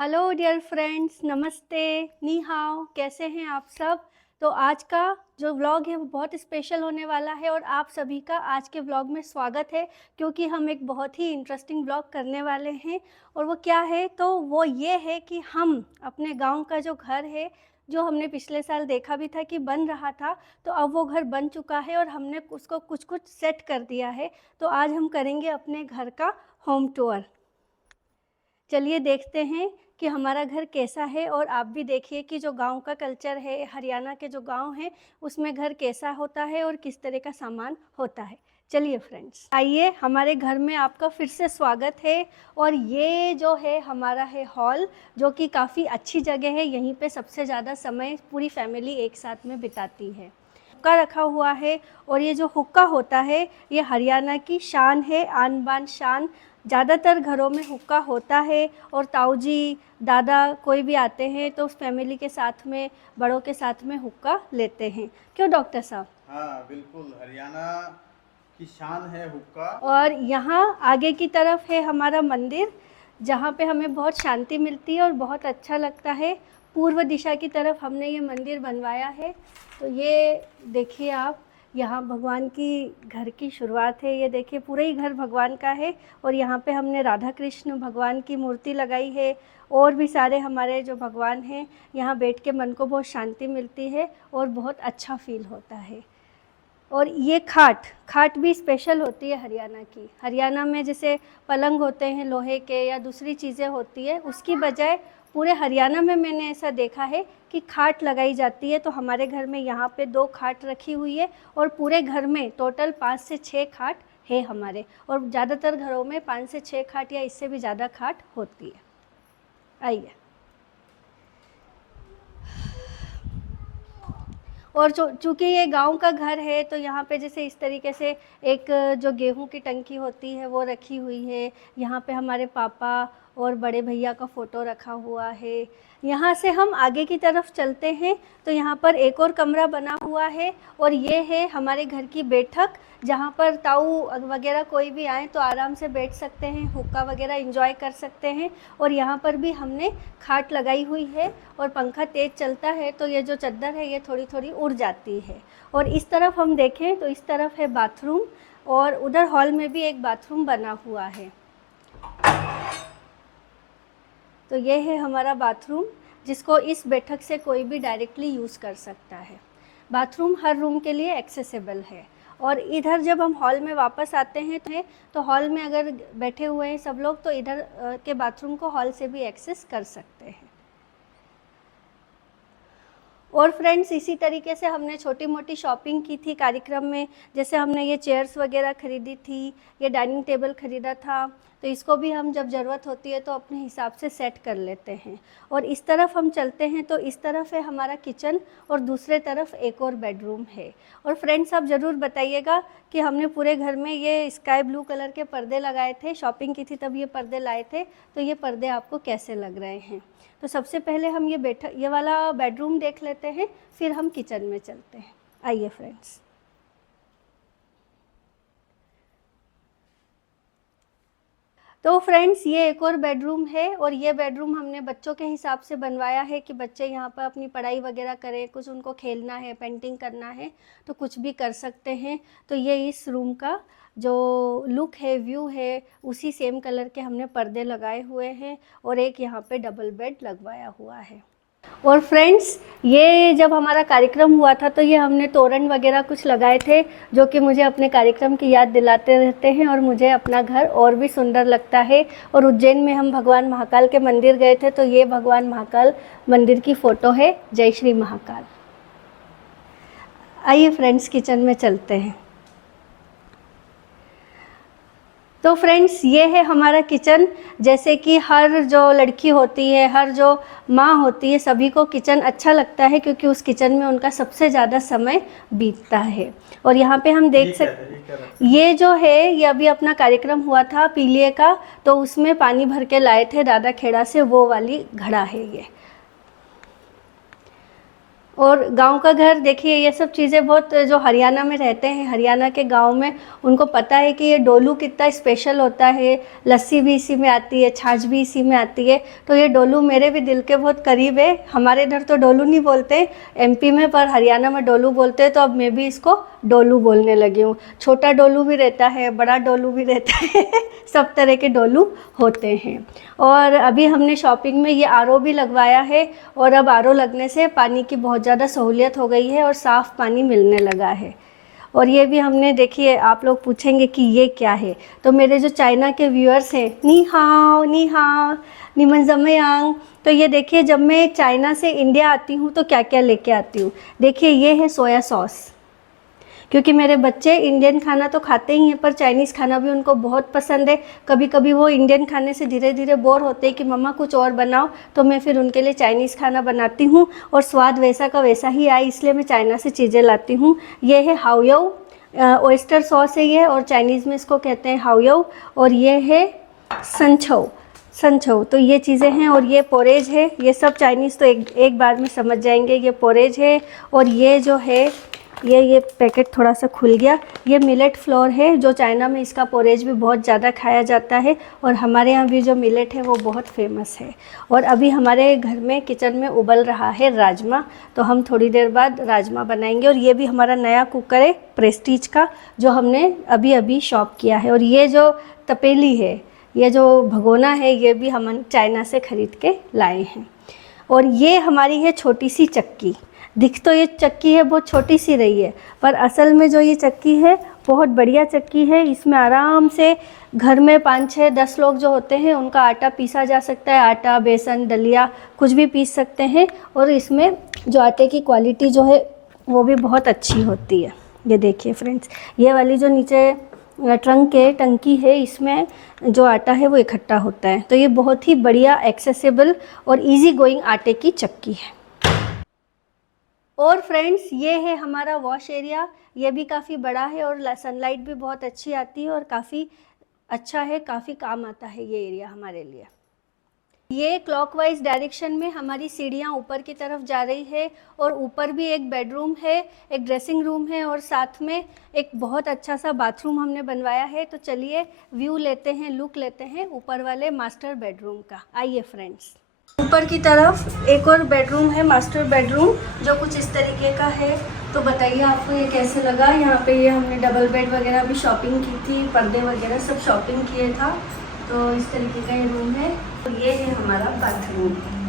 Hello dear friends, नमस्ते, नी हाओ, कैसे हैं आप सब। तो आज का जो व्लॉग है वो बहुत स्पेशल होने वाला है और आप सभी का आज के व्लॉग में स्वागत है, क्योंकि हम एक बहुत ही इंटरेस्टिंग व्लॉग करने वाले हैं। और वो क्या है, तो वो ये है कि हम अपने गांव का जो घर है, जो हमने पिछले साल देखा भी था कि बन रहा था, तो अब वो घर बन चुका है और हमने उसको कुछ कुछ सेट कर दिया है। तो आज हम करेंगे अपने घर का होम टूर। चलिए देखते हैं कि हमारा घर कैसा है, और आप भी देखिए कि जो गांव का कल्चर है, हरियाणा के जो गांव हैं उसमें घर कैसा होता है और किस तरह का सामान होता है। चलिए फ्रेंड्स, आइए, हमारे घर में आपका फिर से स्वागत है। और ये जो है हमारा है हॉल, जो कि काफ़ी अच्छी जगह है। यहीं पे सबसे ज़्यादा समय पूरी फैमिली एक साथ में बिताती है। हुक्का रखा हुआ है, और ये जो हुक्का होता है ये हरियाणा की शान है, आन बान शान। ज़्यादातर घरों में हुक्का होता है, और ताऊ जी, दादा कोई भी आते हैं तो फैमिली के साथ में, बड़ों के साथ में हुक्का लेते हैं। क्यों डॉक्टर साहब? हाँ बिल्कुल, हरियाणा की शान है हुक्का। और यहाँ आगे की तरफ है हमारा मंदिर, जहाँ पे हमें बहुत शांति मिलती है और बहुत अच्छा लगता है। पूर्व दिशा की तरफ हमने ये मंदिर बनवाया है। तो ये देखिए आप, यहाँ भगवान की घर की शुरुआत है। ये देखिए पूरा ही घर भगवान का है, और यहाँ पे हमने राधा कृष्ण भगवान की मूर्ति लगाई है। और भी सारे हमारे जो भगवान हैं, यहाँ बैठ के मन को बहुत शांति मिलती है और बहुत अच्छा फील होता है। और ये खाट खाट भी स्पेशल होती है हरियाणा की। हरियाणा में जैसे पलंग होते हैं लोहे के या दूसरी चीज़ें होती है, उसकी बजाय पूरे हरियाणा में मैंने ऐसा देखा है कि खाट लगाई जाती है। तो हमारे घर में यहाँ पे 2 खाट रखी हुई है, और पूरे घर में टोटल 5 से 6 खाट है हमारे। और ज़्यादातर घरों में 5 से 6 खाट या इससे भी ज़्यादा खाट होती है। आइए। और चूँकि ये गांव का घर है, तो यहाँ पे जैसे इस तरीके से एक जो गेहूं की टंकी होती है वो रखी हुई है। यहाँ पे हमारे पापा और बड़े भैया का फ़ोटो रखा हुआ है। यहाँ से हम आगे की तरफ चलते हैं तो यहाँ पर एक और कमरा बना हुआ है, और ये है हमारे घर की बैठक, जहाँ पर ताऊ वगैरह कोई भी आए तो आराम से बैठ सकते हैं, हुक्का वगैरह एंजॉय कर सकते हैं। और यहाँ पर भी हमने खाट लगाई हुई है, और पंखा तेज़ चलता है तो ये जो चादर है ये थोड़ी थोड़ी उड़ जाती है। और इस तरफ हम देखें तो इस तरफ है बाथरूम, और उधर हॉल में भी एक बाथरूम बना हुआ है। तो ये है हमारा बाथरूम, जिसको इस बैठक से कोई भी डायरेक्टली यूज़ कर सकता है। बाथरूम हर रूम के लिए एक्सेसिबल है। और इधर जब हम हॉल में वापस आते हैं तो हॉल में अगर बैठे हुए हैं सब लोग, तो इधर के बाथरूम को हॉल से भी एक्सेस कर सकते हैं। और फ्रेंड्स, इसी तरीके से हमने छोटी मोटी शॉपिंग की थी कार्यक्रम में। जैसे हमने ये चेयर्स वगैरह ख़रीदी थी, ये डाइनिंग टेबल ख़रीदा था, तो इसको भी हम जब ज़रूरत होती है तो अपने हिसाब से सेट कर लेते हैं। और इस तरफ हम चलते हैं तो इस तरफ है हमारा किचन, और दूसरे तरफ एक और बेडरूम है। और फ्रेंड्स, आप ज़रूर बताइएगा कि हमने पूरे घर में ये स्काई ब्लू कलर के पर्दे लगाए थे, शॉपिंग की थी तब ये पर्दे लाए थे, तो ये पर्दे आपको कैसे लग रहे हैं। तो सबसे पहले हम ये वाला बेडरूम देख लेते हैं, फिर हम किचन में चलते हैं। आइए फ्रेंड्स। तो फ्रेंड्स, ये एक और बेडरूम है, और ये बेडरूम हमने बच्चों के हिसाब से बनवाया है कि बच्चे यहाँ पर अपनी पढ़ाई वगैरह करें, कुछ उनको खेलना है, पेंटिंग करना है तो कुछ भी कर सकते हैं। तो ये इस रूम का जो लुक है, व्यू है, उसी सेम कलर के हमने पर्दे लगाए हुए हैं, और एक यहाँ पे डबल बेड लगवाया हुआ है। और फ्रेंड्स, ये जब हमारा कार्यक्रम हुआ था तो ये हमने तोरण वगैरह कुछ लगाए थे, जो कि मुझे अपने कार्यक्रम की याद दिलाते रहते हैं, और मुझे अपना घर और भी सुंदर लगता है। और उज्जैन में हम भगवान महाकाल के मंदिर गए थे, तो ये भगवान महाकाल मंदिर की फ़ोटो है। जय श्री महाकाल। आइए फ्रेंड्स, किचन में चलते हैं। तो फ्रेंड्स, ये है हमारा किचन। जैसे कि हर जो लड़की होती है, हर जो माँ होती है, सभी को किचन अच्छा लगता है, क्योंकि उस किचन में उनका सबसे ज़्यादा समय बीतता है। और यहाँ पे हम देख सकते, ये जो है ये अभी अपना कार्यक्रम हुआ था पीलिए का, तो उसमें पानी भर के लाए थे दादा खेड़ा से, वो वाली घड़ा है ये। और गांव का घर देखिए, ये सब चीज़ें बहुत, जो हरियाणा में रहते हैं, हरियाणा के गांव में, उनको पता है कि ये डोलू कितना स्पेशल होता है। लस्सी भी इसी में आती है, छाछ भी इसी में आती है। तो ये डोलू मेरे भी दिल के बहुत करीब है। हमारे इधर तो डोलू नहीं बोलते एमपी में, पर हरियाणा में डोलू बोलते हैं, तो अब मैं भी इसको डोलू बोलने लगी हूँ। छोटा डोलू भी रहता है, बड़ा डोलू भी रहता है सब तरह के डोलू होते हैं। और अभी हमने शॉपिंग में ये आरओ भी लगवाया है, और अब आरओ लगने से पानी की बहुत ज़्यादा सहूलियत हो गई है और साफ़ पानी मिलने लगा है। और ये भी हमने, देखिए आप लोग पूछेंगे कि ये क्या है, तो मेरे जो चाइना के व्यूअर्स हैं, नी हाओ निमन जमयांग। तो ये देखिए, जब मैं चाइना से इंडिया आती हूँ तो क्या क्या लेके आती हूँ। देखिए ये है सोया सॉस, क्योंकि मेरे बच्चे इंडियन खाना तो खाते ही हैं, पर चाइनीज़ खाना भी उनको बहुत पसंद है। कभी कभी वो इंडियन खाने से धीरे धीरे बोर होते हैं कि मम्मा कुछ और बनाओ, तो मैं फिर उनके लिए चाइनीज़ खाना बनाती हूँ, और स्वाद वैसा का वैसा ही आए, इसलिए मैं चाइना से चीज़ें लाती हूँ। ये है हाओयौ, ओयस्टर सॉस है ये, और चाइनीज़ में इसको कहते हैं हाओयौ। और ये है संछौ। तो ये चीज़ें हैं, और ये पोरेज है। ये सब चाइनीज़ तो एक बार में समझ जाएंगे। ये पोरेज है, और ये जो है ये पैकेट थोड़ा सा खुल गया। ये मिलेट फ्लोर है, जो चाइना में इसका पोरेज भी बहुत ज़्यादा खाया जाता है, और हमारे यहाँ भी जो मिलेट है वो बहुत फेमस है। और अभी हमारे घर में किचन में उबल रहा है राजमा, तो हम थोड़ी देर बाद राजमा बनाएंगे। और ये भी हमारा नया कुकर है प्रेस्टीज का, जो हमने अभी अभी शॉप किया है। और ये जो तपेली है, ये जो भगोना है, ये भी हम चाइना से ख़रीद के लाए हैं। और ये हमारी है छोटी सी चक्की। दिख तो ये चक्की है बहुत छोटी सी रही है, पर असल में जो ये चक्की है बहुत बढ़िया चक्की है। इसमें आराम से घर में 5, 6, 10 लोग जो होते हैं उनका आटा पीसा जा सकता है। आटा, बेसन, दलिया कुछ भी पीस सकते हैं। और इसमें जो आटे की क्वालिटी जो है वो भी बहुत अच्छी होती है। ये देखिए फ्रेंड्स, ये वाली जो नीचे टंकी है, इसमें जो आटा है वो इकट्ठा होता है। तो ये बहुत ही बढ़िया, एक्सेसिबल और इजी गोइंग आटे की चक्की है। और फ्रेंड्स, ये है हमारा वॉश एरिया। ये भी काफ़ी बड़ा है, और सनलाइट भी बहुत अच्छी आती है, और काफ़ी अच्छा है, काफ़ी काम आता है ये एरिया हमारे लिए। ये क्लॉकवाइज डायरेक्शन में हमारी सीढ़ियाँ ऊपर की तरफ जा रही है, और ऊपर भी एक बेडरूम है, एक ड्रेसिंग रूम है, और साथ में एक बहुत अच्छा सा बाथरूम हमने बनवाया है। तो चलिए व्यू लेते हैं, लुक लेते हैं ऊपर वाले मास्टर बेडरूम का। आइए फ्रेंड्स, ऊपर की तरफ एक और बेडरूम है, मास्टर बेडरूम, जो कुछ इस तरीके का है। तो बताइए आपको ये कैसे लगा। यहाँ पे ये हमने डबल बेड वगैरह भी शॉपिंग की थी, पर्दे वगैरह सब शॉपिंग किए था। तो इस तरीके का ये रूम है। और ये है हमारा बाथरूम।